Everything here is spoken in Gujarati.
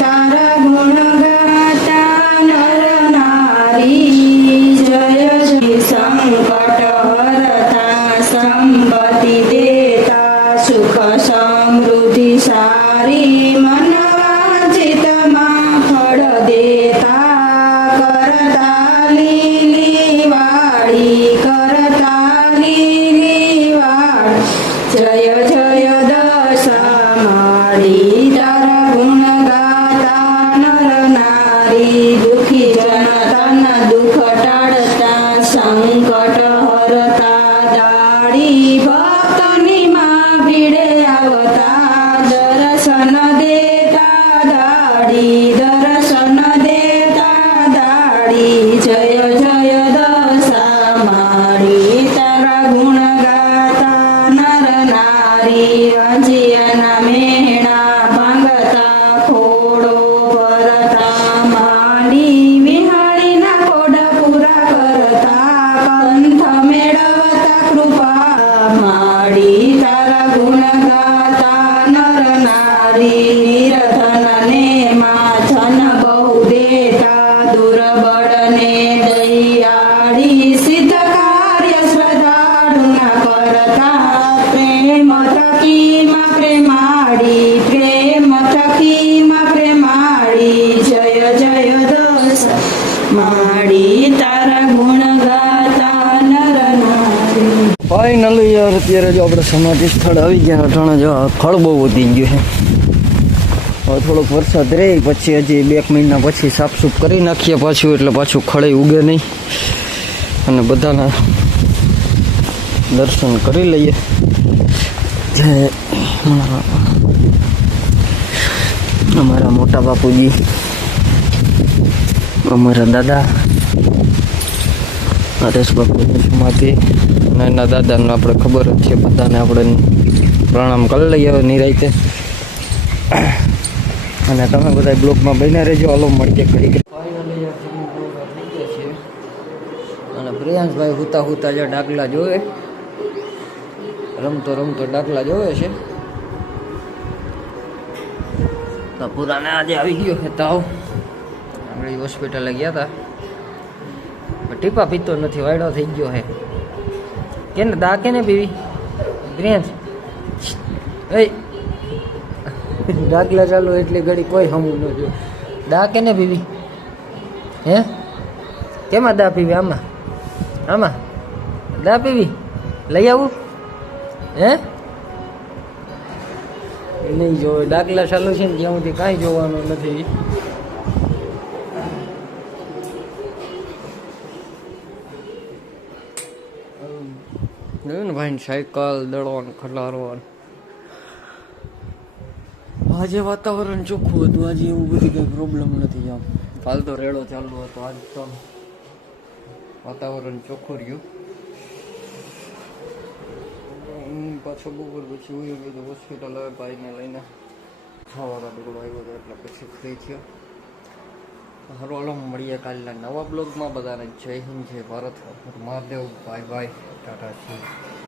તારા ગુણ ગાતા નર નારી જય જય સંકટ હરતા સંપત્તિ દેતા સુખ સમૃદ્ધિ સારી મન વાંચિતમાં ફળ દેતા કરતા લીલી વાળી જય જય દશા માળી તારા ગુણ ગાતા નર નારી દુઃખી જનતાના દુઃખ ટાળતા સંકટ હરતા દાડી ભક્તની માં ભીડે આવતા દર્શન દેતા દાડી જય જય દશા માળી તારા ગુણ અંજિયાના મેણા ભાંગતા ખોડો ભરતા માંડી વિહાળીના કોડા પૂરા કરતા કંથ મેળવતા કૃપા માડી તારા ગુણ ગાતા નર નારી નિરધન ને માં ધન બહુ દેતા દુર્બળને દયાળી સિદ્ધ કાર્ય શ્રદ્ધાળુના કરતા પ્રેમ થકી માં પ્રેમાળી જય જય દશા માળી તારા ગુણ ગાતા નર નારી. ફાઇનલી યાર અત્યારે જો આપણે સમાધિ સ્થળ આવી ગયા. અટાણે જો ફળ બહુ વધી ગયું છે. હવે થોડોક વરસાદ રહે પછી હજી 2 મહિના પછી સાફસૂફ કરી નાખીએ પાછું, એટલે પાછું ખડે ઉગે નહીં અને બધાના દર્શન કરી લઈએ. અમારા મોટા બાપુજી, અમારા દાદા નરેશ બાપુની સમાધિ અને એના દાદાને આપણે ખબર જ છે, બધાને આપણે પ્રણામ કરી લઈએ હવે નિરાંતે. અને તમે બધા બ્લોગમાં બન્યા રહેજો. હાલો મળીએ ઘડી અને પ્રિયાંશભાઈ હુતા હુતા જે ડાકલા જોવે, રમતો રમતો ડાકલા જોવે છે. તો પુરાને આજે આવી ગયો છે તાવ. આપણે હોસ્પિટલે ગયા હતા, ટીપા પીતો નથી, વાયડો થઈ ગયો છે. કેને દા કેને પીવી પ્રિયાંશ? એ ડાકલા ચાલુ એટલી ઘડી કોઈ હમું ન જો. દા કેને પીવી? હે કેમાં દા પીવી? આમાં આમાં દા પીવી? લઈ આવું? હે નહીં જોવે. ડાકલા ચાલુ છે ને ત્યાં સુધી કાંઈ જોવાનું નથી. જોયું ને ભાઈ, સાયકલ દળવાનું ખલારવાનું. આજે વાતાવરણ ચોખ્ખું હતું, આજે એવું બધી કંઈ પ્રોબ્લેમ નથી. આમ કાલ તો રેડો ચાલુ હતો, આજ તો વાતાવરણ ચોખ્ખું રહ્યું. પાછો બપોર પછી હું ગયો હોસ્પિટલ. હવે ભાઈને લઈને ખાવાના ટુકડો આવ્યો હતો એટલે પછી ફ્રી થયો. હરવાલો મળીએ કાલના નવા બ્લોગમાં. બધાને જય હિન્દ, જય ભારત, મહાદેવ, બાય બાય, ટાટા.